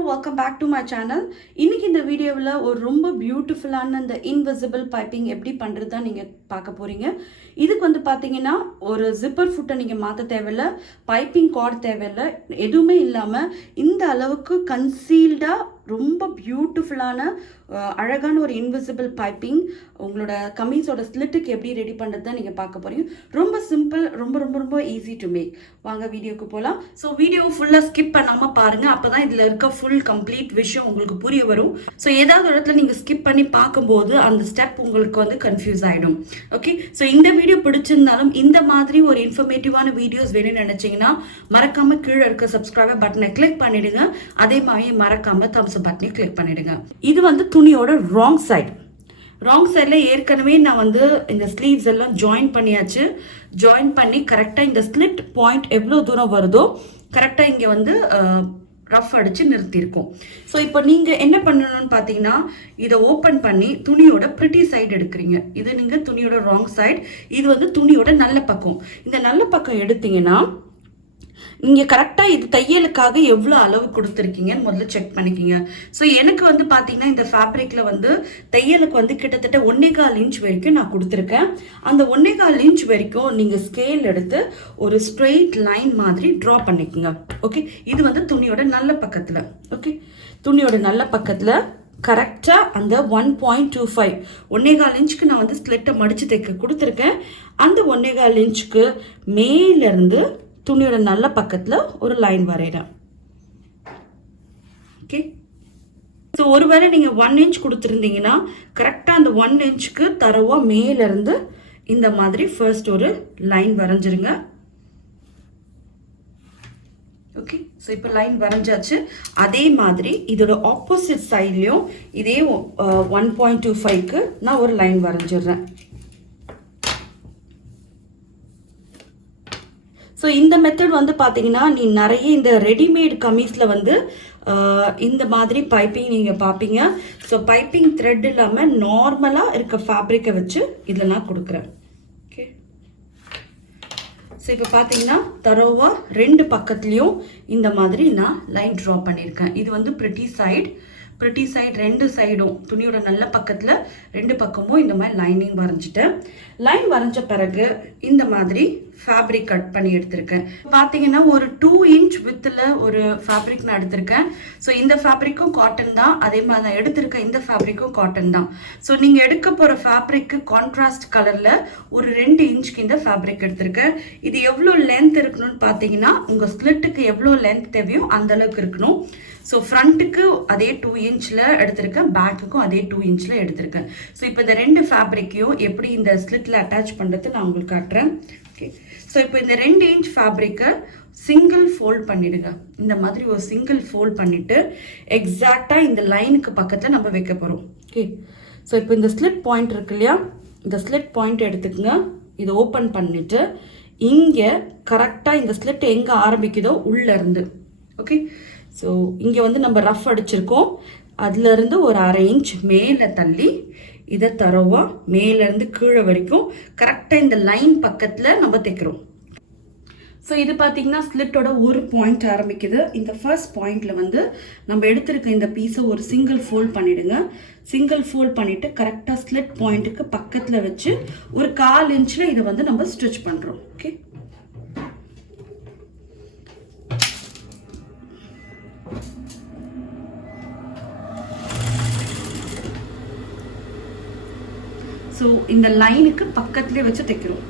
welcome back to my channel. இன்னைக்கு இந்த வீடியோவில் ஒரு ரொம்ப பியூட்டிஃபுல்லான இந்த இன்விசிபிள் பைப்பிங் எப்படி பண்ணுறது தான் நீங்கள் பார்க்க போகிறீங்க. இதுக்கு வந்து பார்த்தீங்கன்னா ஒரு ஜிப்பர் ஃபுட்டை நீங்கள் மாற்ற தேவையில்லை, பைப்பிங் கார்ட் தேவையில்லை, எதுவுமே இல்லாமல் இந்த அளவுக்கு கன்சீல்டாக ரொம்ப பியூட்டிஃபுல்லான அழகான ஒரு இன்விசிபிள் பைப்பிங் உங்களோட கமீஸோட ஸ்லிட்டுக்கு எப்படி ரெடி பண்ணுறது தான் நீங்கள் பார்க்க போகிறீங்க. ரொம்ப சிம்பிள், ரொம்ப ரொம்ப ரொம்ப ஈஸி டு மேக். வாங்க வீடியோக்கு போகலாம். ஸோ வீடியோ ஃபுல்லாக ஸ்கிப் பண்ணாமல் பாருங்கள், அப்போ தான் இதில் இருக்க ஃபுல் கம்ப்ளீட் விஷயம் உங்களுக்கு புரிய வரும். ஸோ ஏதாவது ஒரு இடத்துல நீங்கள் ஸ்கிப் பண்ணி பார்க்கும்போது அந்த ஸ்டெப் உங்களுக்கு வந்து கன்ஃபியூஸ் ஆகிடும். ஓகே, ஸோ இந்த வீடியோ பிடிச்சிருந்தாலும் இந்த மாதிரி ஒரு இன்ஃபர்மேட்டிவான வீடியோஸ் வேணும்னு நினச்சிங்கன்னா மறக்காமல் கீழே இருக்க சப்ஸ்கிரைபர் பட்டனை கிளிக் பண்ணிவிடுங்க. அதே மாதிரி மறக்காமல் தம்ஸ் பட்டனை கிளிக் பண்ணிவிடுங்க. இது வந்து துணியோட ராங் சைடில் ஏற்கனவே நான் வந்து இந்த ஸ்லீவ்ஸ் எல்லாம் ஜாயின் பண்ணியாச்சு. ஜாயின் பண்ணி கரெக்டாக இந்த ஸ்லிட் பாயிண்ட் எவ்வளோ தூரம் வருதோ கரெக்டாக இங்கே வந்து ரஃப் அடித்து நிறுத்தியிருக்கோம். ஸோ இப்போ நீங்கள் என்ன பண்ணணும்னு பார்த்தீங்கன்னா இதை ஓப்பன் பண்ணி துணியோட ப்ரிட்டி சைடு எடுக்கிறீங்க. இது நீங்கள் துணியோட ராங் சைடு, இது வந்து துணியோட நல்ல பக்கம். இந்த நல்ல பக்கம் எடுத்தீங்கன்னா நீங்கள் கரெக்டாக இது தையலுக்காக எவ்வளோ அளவு கொடுத்துருக்கீங்கன்னு முதல்ல செக் பண்ணிக்கிங்க. ஸோ எனக்கு வந்து பார்த்தீங்கன்னா இந்த ஃபேப்ரிக்கில் வந்து தையலுக்கு வந்து கிட்டத்தட்ட 1.25 இன்ச் வரைக்கும் நான் கொடுத்துருக்கேன். அந்த 1.25 இன்ச் வரைக்கும் நீங்கள் ஸ்கேல் எடுத்து ஒரு ஸ்ட்ரெயிட் லைன் மாதிரி ட்ரா பண்ணிக்கோங்க. ஓகே, இது வந்து துணியோட நல்ல பக்கத்தில். ஓகே, துணியோட நல்ல பக்கத்தில் கரெக்டாக அந்த 1.25 1.25 இன்ச்சுக்கு நான் வந்து ஸ்லிட்டை மடித்து தைக்க கொடுத்துருக்கேன். அந்த 1.25 இன்ச்சுக்கு மேலேருந்து துணியோட நல்ல பக்கத்தில் ஒரு லைன் வரைகிறேன். ஓகே, ஸோ ஒருவேளை நீங்கள் 1 இன்ச் கொடுத்துருந்தீங்கன்னா கரெக்டாக அந்த 1 இன்ச்சுக்கு தரவாக மேலேருந்து இந்த மாதிரி ஃபர்ஸ்ட் ஒரு லைன் வரைஞ்சிருங்க. ஓகே, ஸோ இப்போ லைன் வரைஞ்சாச்சு. அதே மாதிரி இதோட ஆப்போசிட் சைட்லேயும் இதே 1.25க்கு நான் ஒரு லைன் வரைஞ்சிடுறேன். ஸோ இந்த மெத்தட் வந்து பார்த்தீங்கன்னா நீ நிறைய இந்த ரெடிமேட் கமீஸில் வந்து இந்த மாதிரி பைப்பிங் நீங்கள் பார்ப்பீங்க. ஸோ பைப்பிங் த்ரெட் இல்லாமல் நார்மலாக இருக்க ஃபேப்ரிக்கை வச்சு இதில் நான் கொடுக்குறேன். ஓகே, ஸோ இப்போ பார்த்தீங்கன்னா தரோவாக 2 பக்கத்துலேயும் இந்த மாதிரி நான் லைன் ட்ரா பண்ணியிருக்கேன். இது வந்து ப்ரிட்டி சைடு 2 சைடும் துணியோட நல்ல பக்கத்தில் 2 பக்கமும் இந்த மாதிரி லைனிங் வரைஞ்சிட்டேன். லைன் வரைஞ்ச பிறகு இந்த மாதிரி ஃபேப்ரிக் கட் பண்ணி எடுத்திருக்கேன். பார்த்தீங்கன்னா ஒரு 2 இன்ச் வித்தில் ஒரு ஃபேப்ரிக் நான் எடுத்திருக்கேன். ஸோ இந்த ஃபேப்ரிக்கும் காட்டன் தான், அதே மாதிரி நான் எடுத்திருக்கேன் இந்த ஃபேப்ரிக்கும் காட்டன் தான். ஸோ நீங்கள் எடுக்க போகிற ஃபேப்ரிக்கு கான்ட்ராஸ்ட் கலரில் ஒரு 2 இன்ச்சுக்கு இந்த ஃபேப்ரிக் எடுத்திருக்கேன். இது எவ்வளோ லென்த் இருக்கணும்னு பார்த்தீங்கன்னா உங்கள் ஸ்லிட்டுக்கு எவ்வளோ லென்த் தேவையோ அந்த அளவுக்கு இருக்கணும். ஸோ ஃப்ரண்ட்டுக்கு அதே 2 இன்ச்சில் எடுத்திருக்கேன், பேக்குக்கும் அதே 2 இன்ச்சில் எடுத்திருக்கேன். ஸோ இப்போ இந்த 2 ஃபேப்ரிக்கையும் எப்படி இந்த ஸ்லிட்டில் அட்டாச் பண்ணுறது நான் உங்களுக்கு காட்டுறேன். ஓகே, ஸோ இப்போ இந்த 2 இன்ச் ஃபேப்ரிக்கை சிங்கிள் ஃபோல்ட் பண்ணிவிடுங்க. இந்த மாதிரி ஒரு சிங்கிள் ஃபோல்ட் பண்ணிவிட்டு எக்ஸாக்டாக இந்த லைனுக்கு பக்கத்தில் நம்ம வைக்க போகிறோம். ஓகே, ஸோ இப்போ இந்த ஸ்லிட் பாயிண்ட் இருக்கு இல்லையா, இந்த ஸ்லிட் பாயிண்ட் எடுத்துக்கோங்க. இதை ஓப்பன் பண்ணிவிட்டு இங்கே கரெக்டாக இந்த ஸ்லிட் எங்கே ஆரம்பிக்குதோ உள்ளேருந்து. ஓகே, ஸோ இங்கே வந்து நம்ம ரஃப் அடிச்சிருக்கோம், அதுலேருந்து ஒரு 1/2 இன்ச் மேலே தள்ளி இதை தரவாக மேலேருந்து கீழே வரைக்கும் கரெக்டாக இந்த லைன் பக்கத்தில் நம்ம தைக்கிறோம். ஸோ இது பார்த்தீங்கன்னா ஸ்லிட்டோட ஒரு பாயிண்ட் ஆரம்பிக்குது. இந்த ஃபர்ஸ்ட் பாயிண்டில் வந்து நம்ம எடுத்திருக்க இந்த பீஸை ஒரு சிங்கிள் ஃபோல்ட் பண்ணிவிடுங்க. சிங்கிள் ஃபோல்ட் பண்ணிவிட்டு கரெக்டாக ஸ்லிட் பாயிண்ட்டுக்கு பக்கத்தில் வச்சு ஒரு 1/4 இன்ச்சில் இதை வந்து நம்ம ஸ்டிச் பண்ணுறோம். ஓகே, ஸோ இந்த லைனுக்கு பக்கத்துலேயே வச்சு தைக்கிறோம்.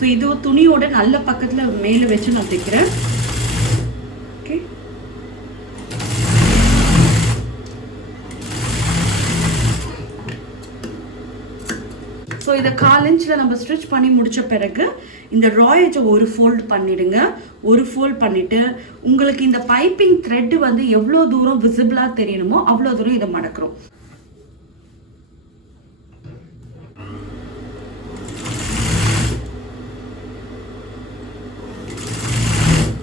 ஸோ இது துணியோட நல்ல பக்கத்தில் மேலே வச்சு நான் தைக்கிறேன். ஓகே, ஸோ ஸோ இதை 1/4 இன்ச்சில் நம்ம ஸ்டிச் பண்ணி முடித்த பிறகு இந்த ராயேஜை ஒரு ஃபோல்டு பண்ணிவிடுங்க. ஒரு ஃபோல்ட் பண்ணிவிட்டு உங்களுக்கு இந்த பைப்பிங் த்ரெட்டு வந்து எவ்வளோ தூரம் விசிபிளாக தெரியணுமோ அவ்வளோ தூரம் இதை மடக்கிறோம்.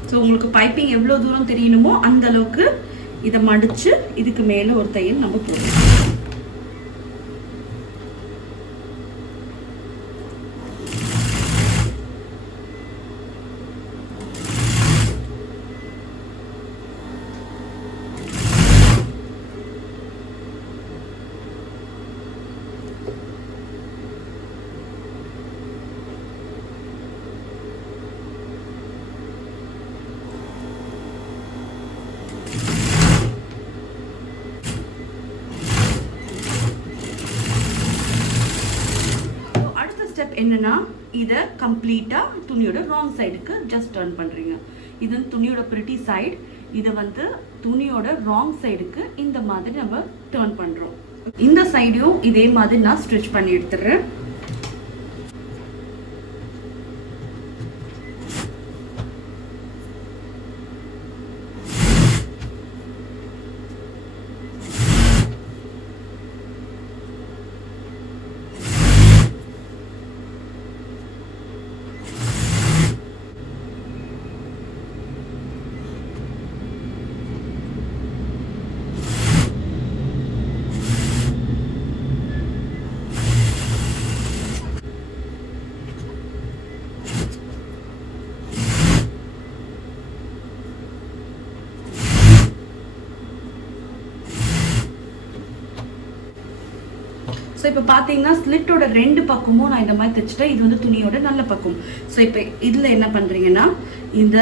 ஸோ உங்களுக்கு பைப்பிங் எவ்வளோ தூரம் தெரியணுமோ அந்த அளவுக்கு இதை மடித்து இதுக்கு மேலே ஒரு தையல் நம்ம போடணும். ஸ்டெப் என்னன்னா இதை கம்ப்ளீட்டாக துணியோட ராங் சைடுக்கு ஜஸ்ட் டர்ன் பண்ணுறீங்க. இது துணியோட பிரிட்டி சைடு, இதை வந்து துணியோட ராங் சைடுக்கு இந்த மாதிரி நம்ம டர்ன் பண்ணுறோம். இந்த சைடையும் இதே மாதிரி நான் ஸ்டிச் பண்ணி எடுத்துடுறேன். ஸோ இப்போ பார்த்தீங்கன்னா ஸ்லிட்டோட 2 பக்கமும் நான் இந்த மாதிரி தைச்சிட்டேன். இது வந்து துணியோட நல்ல பக்கம். ஸோ இப்போ இதில் என்ன பண்ணுறீங்கன்னா இந்த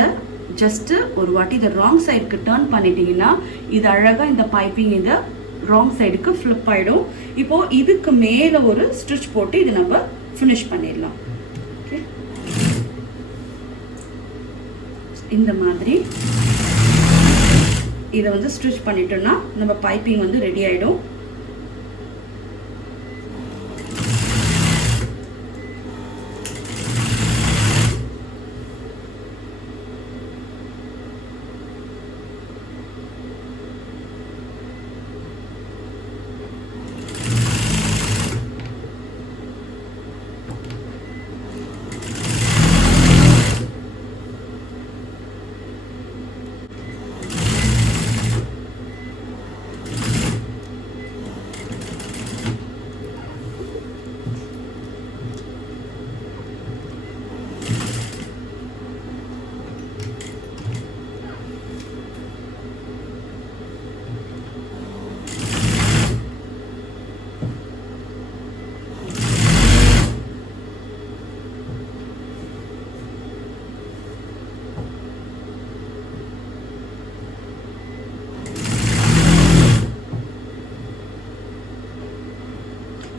ஜஸ்ட்டு ஒரு வாட்டி இதை ராங் சைடுக்கு டர்ன் பண்ணிட்டீங்கன்னா இது அழகாக இந்த பைப்பிங் இந்த ராங் சைடுக்கு ஃப்ளிப் ஆகிடும். இப்போது இதுக்கு மேலே ஒரு ஸ்டிச் போட்டு இது நம்ம ஃபினிஷ் பண்ணிடலாம். ஓகே, இந்த மாதிரி இதை வந்து ஸ்டிச் பண்ணிட்டோம்னா நம்ம பைப்பிங் வந்து ரெடி ஆகிடும்.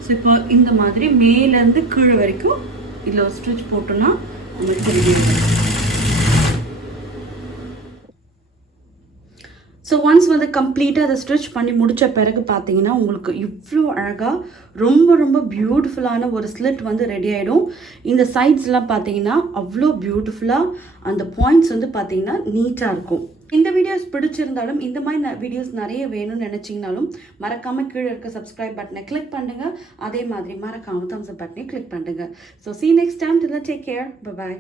ஸோ இப்போ இந்த மாதிரி மேலேருந்து கீழே வரைக்கும் இதில் ஒரு ஸ்டிச் போட்டோன்னா நம்மளுக்கு ரெடி ஆகும். ஸோ ஒன்ஸ் வந்து கம்ப்ளீட்டாக அதை ஸ்டிச் பண்ணி முடித்த பிறகு பார்த்தீங்கன்னா உங்களுக்கு இவ்வளோ அழகாக ரொம்ப ரொம்ப பியூட்டிஃபுல்லான ஒரு ஸ்லிட் வந்து ரெடி ஆகிடும். இந்த சைட்ஸ்லாம் பார்த்தீங்கன்னா அவ்வளோ பியூட்டிஃபுல்லாக அந்த பாயிண்ட்ஸ் வந்து பார்த்தீங்கன்னா நீட்டாக இருக்கும். இந்த வீடியோஸ் பிடிச்சிருந்தாலும் இந்த மாதிரி வீடியோஸ் நிறைய வேணும்னு நினச்சிங்கனாலும் மறக்காமல் கீழே இருக்க சப்ஸ்கிரைப் பட்டனை கிளிக் பண்ணுங்கள். அதே மாதிரி மறக்காமல் தம்ஸ் அப் பட்டனை கிளிக் பண்ணுங்கள். So see you next time. Till then, take care. Bye bye.